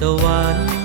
สวรรค์